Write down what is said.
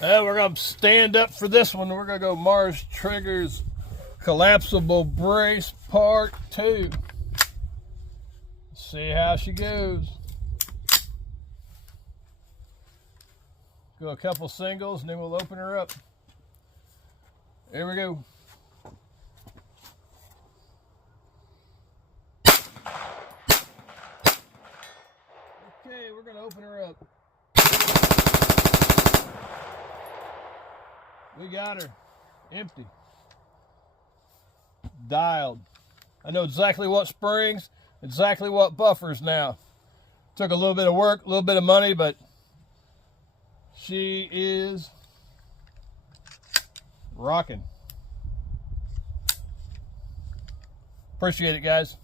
We're going to stand up for this one. We're going to go Mars Triggers Collapsible Brace Part 2. See how she goes. Go a couple singles and then we'll open her up. Here we go. Okay, we're going to open her up. We got her. Empty. Dialed. I know exactly what springs, exactly what buffers now. Took a little bit of work, a little bit of money, but she is rocking. Appreciate it, guys.